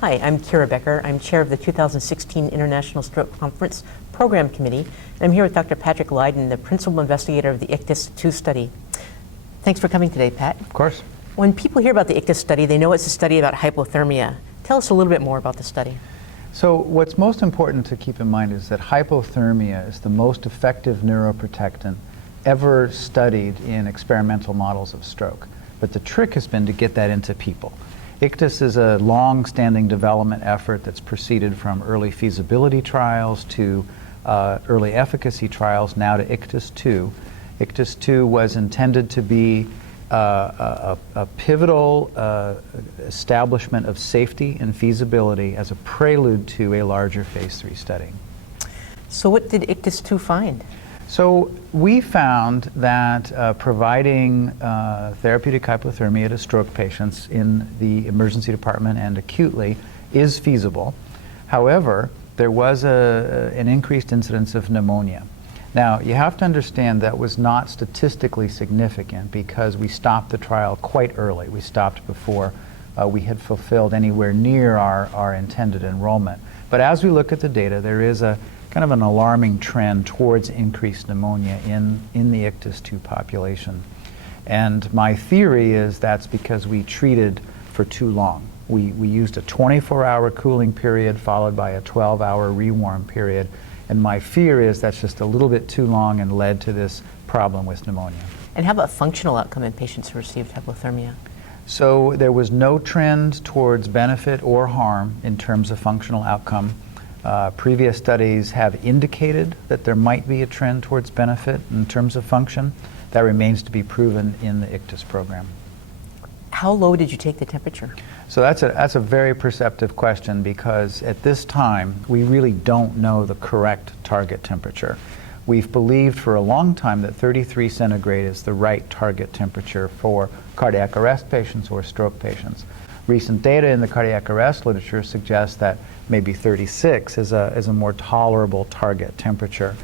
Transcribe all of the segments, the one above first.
Hi, I'm Kyra Becker. I'm chair of the 2016 International Stroke Conference Program Committee, and I'm here with Dr. Patrick Lyden, the principal investigator of the ICTus study. Thanks for coming today, Pat. Of course. When people hear about the ICTus study, they know it's a study about hypothermia. Tell us a little bit more about the study. So what's most important to keep in mind is that hypothermia is the most effective neuroprotectant ever studied in experimental models of stroke. But the trick has been to get that into people. ICTus is a long-standing development effort that's proceeded from early feasibility trials to early efficacy trials, now to ICTus 2. ICTus 2 was intended to be a pivotal establishment of safety and feasibility as a prelude to a larger phase 3 study. So what did ICTus 2 find? So we found that providing therapeutic hypothermia to stroke patients in the emergency department and acutely is feasible. However, there was an increased incidence of pneumonia. Now, you have to understand that was not statistically significant because we stopped the trial quite early. We stopped before we had fulfilled anywhere near our intended enrollment. But as we look at the data, there is a kind of an alarming trend towards increased pneumonia in the ICTus 2 population. And my theory is that's because we treated for too long. We used a 24-hour cooling period followed by a 12-hour rewarm period. And my fear is that's just a little bit too long and led to this problem with pneumonia. And how about functional outcome in patients who received hypothermia? So there was no trend towards benefit or harm in terms of functional outcome. Previous studies have indicated that there might be a trend towards benefit in terms of function. That remains to be proven in the ICTus program. How low did you take the temperature? So that's a very perceptive question because at this time we really don't know the correct target temperature. We've believed for a long time that 33 centigrade is the right target temperature for cardiac arrest patients or stroke patients. Recent data in the cardiac arrest literature suggests that maybe 36 is a more tolerable target temperature.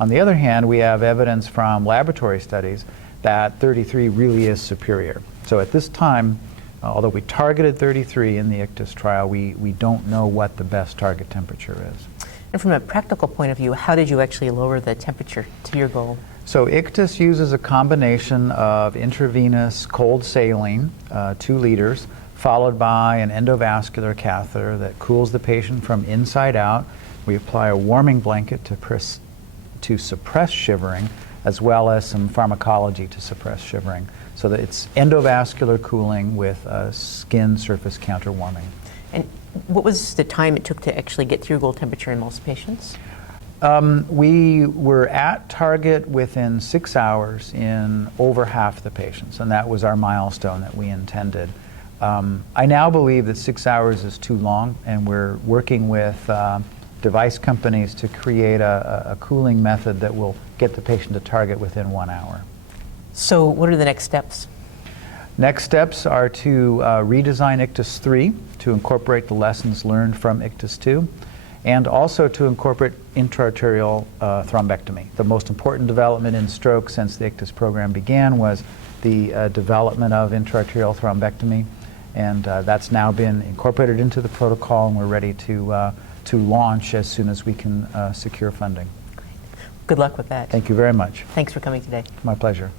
On the other hand, we have evidence from laboratory studies that 33 really is superior. So at this time, although we targeted 33 in the ICTus trial, we don't know what the best target temperature is. And from a practical point of view, how did you actually lower the temperature to your goal? So ICTus uses a combination of intravenous cold saline, 2 liters, followed by an endovascular catheter that cools the patient from inside out. We apply a warming blanket to suppress shivering, as well as some pharmacology to suppress shivering. So that it's endovascular cooling with skin surface counterwarming. And what was the time it took to actually get to your goal temperature in most patients? We were at target within 6 hours in over half the patients, and that was our milestone that we intended. I now believe that 6 hours is too long, and we're working with device companies to create a cooling method that will get the patient to target within 1 hour. So what are the next steps? Next steps are to redesign ICTus 3 to incorporate the lessons learned from ICTus 2, and also to incorporate intraarterial thrombectomy. The most important development in stroke since the ICTus program began was the development of intraarterial thrombectomy, and that's now been incorporated into the protocol, and we're ready to launch as soon as we can secure funding. Great. Good luck with that. Thank you very much. Thanks for coming today. My pleasure.